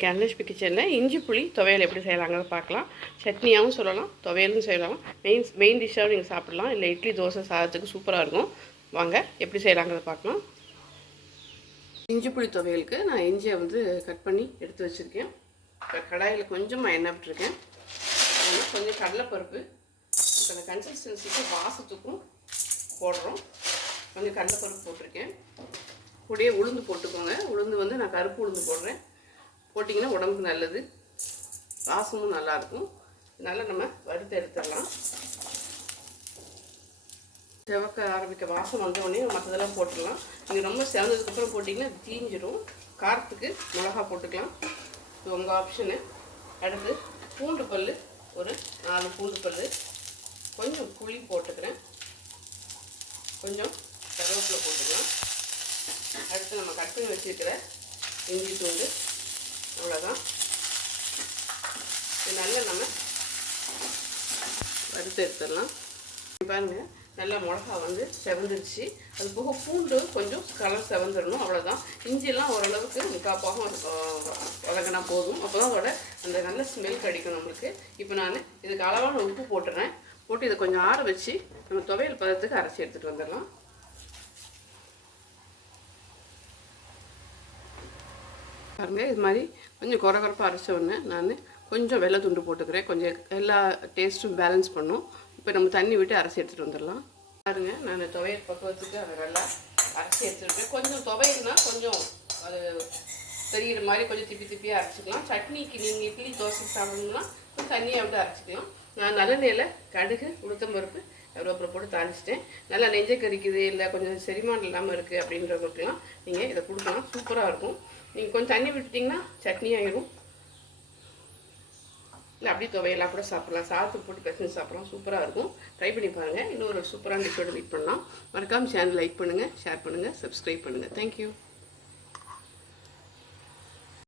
கேன்லஷ்பி கிச்சனில் இஞ்சி புளி துவையல் எப்படி செய்யலாங்கிறத பார்க்கலாம். சட்னியாகவும் சொல்லலாம் துவையலும் செய்யலாம். மெயின் மெயின் டிஷ்ஷாகவும் நீங்கள் சாப்பிடலாம். இல்லை இட்லி தோசை சாதத்துக்கு சூப்பராக இருக்கும். வாங்க எப்படி செய்யலாங்கிறத பார்க்கலாம். இஞ்சி புளி துவையலுக்கு நான் இஞ்சியை வந்து கட் பண்ணி எடுத்து வச்சுருக்கேன். இப்போ கடாயில் கொஞ்சமாக எண்ணெய் விட்டுருக்கேன். கொஞ்சம் கடலைப்பருப்பு இப்போ அந்த கன்சிஸ்டன்சிக்கு வாசத்துக்கும் போடுறோம். கொஞ்சம் கடலைப்பருப்பு போட்டிருக்கேன். கூடயே உளுந்து போட்டுக்கோங்க. உளுந்து வந்து நான் கருப்பு உளுந்து போடுறேன். போட்டிங்கன்னா உடம்புக்கு நல்லது. வாசமும் நல்லாயிருக்கும் நல்லா நம்ம வறுத்து எடுத்துடலாம். செவக்க ஆரம்பிக்க வாசம் வந்தோடனே மற்றதெல்லாம் போட்டுடலாம். நீங்கள் ரொம்ப சிறந்ததுக்கப்புறம் போட்டிங்கன்னா தீஞ்சிடும் காரத்துக்கு மிளகா போட்டுக்கலாம். இது உங்கள் ஆப்ஷனு அடுத்து பூண்டு பல் ஒரு நாலு பூண்டு பல் கொஞ்சம் புளி போட்டுக்கிறேன். கொஞ்சம் கருவேப்பிலை போட்டுக்கலாம். அடுத்து நம்ம கட் பண்ணி வச்சுருக்கிற இஞ்சி தூண்டு அவ்வளோதான் இது நல்லா நம்ம வறுத்து எடுத்துடலாம். பாருங்கள் நல்லா மிளகா வந்து செவந்துருச்சு. அது போக பூண்டு கொஞ்சம் கலர் செவந்துடணும் அவ்வளோதான் இஞ்சியெல்லாம் ஓரளவுக்கு முக்கால் வதங்கினா போதும். அப்போ தான் அதோட அந்த நல்ல ஸ்மெல் கிடைக்கும் நம்மளுக்கு. இப்போ நான் இதுக்கு அளவான உப்பு போட்டுறேன். போட்டு இதை கொஞ்சம் ஆற வச்சு நம்ம துவையல் பதத்துக்கு அரைச்சி எடுத்துகிட்டு வந்துடலாம். பாருங்க இது மாதிரி கொஞ்சம் குறை குறைப்பாக அரைச்ச உடனே நான் கொஞ்சம் வெள்ளை துண்டு போட்டுக்கிறேன். கொஞ்சம் எல்லா டேஸ்ட்டும் பேலன்ஸ் பண்ணும். இப்போ நம்ம தண்ணி விட்டு அரைச்சி எடுத்துகிட்டு வந்துடலாம். பாருங்க நான் துவையல் பக்குவத்துக்கு அதை நல்லா அரைச்சி எடுத்துருக்கேன். கொஞ்சம் துவையல்னா கொஞ்சம் அது தெரிகிற மாதிரி கொஞ்சம் திப்பி திப்பியாக அரைச்சிக்கலாம். சட்னிக்கு நீங்கள் இட்லி தோசை சாப்பிடணும்னா கொஞ்சம் தண்ணியை விட்டு அரைச்சிக்கலாம். நான் நல்லெண்ணெயில் கடுகு உளுத்தம் பருப்பு கருவேப்பிலை போட்டு தாளிச்சிட்டேன். நல்லா நெஞ்ச கறிக்குது இல்லை கொஞ்சம் செரிமானம் இல்லாமல் இருக்குது அப்படின்றவங்களுக்குலாம் நீங்கள் இதை கொடுக்கலாம். சூப்பராக இருக்கும். நீங்கள் கொஞ்சம் தண்ணி விட்டுட்டிங்கன்னா சட்னி ஆயிடும் இல்லை அப்படியே துவையெல்லாம் கூட சாப்பிட்லாம். சாதத்துக்கு போட்டு பிசைஞ்சு சாப்பிட்லாம். சூப்பராக இருக்கும். ட்ரை பண்ணி பாருங்கள் இன்னொரு சூப்பரான டிஷோட மீட் பண்ணலாம். மறக்காமல் சேனல் லைக் பண்ணுங்கள் ஷேர் பண்ணுங்கள் சப்ஸ்கிரைப் பண்ணுங்கள் தேங்க்யூ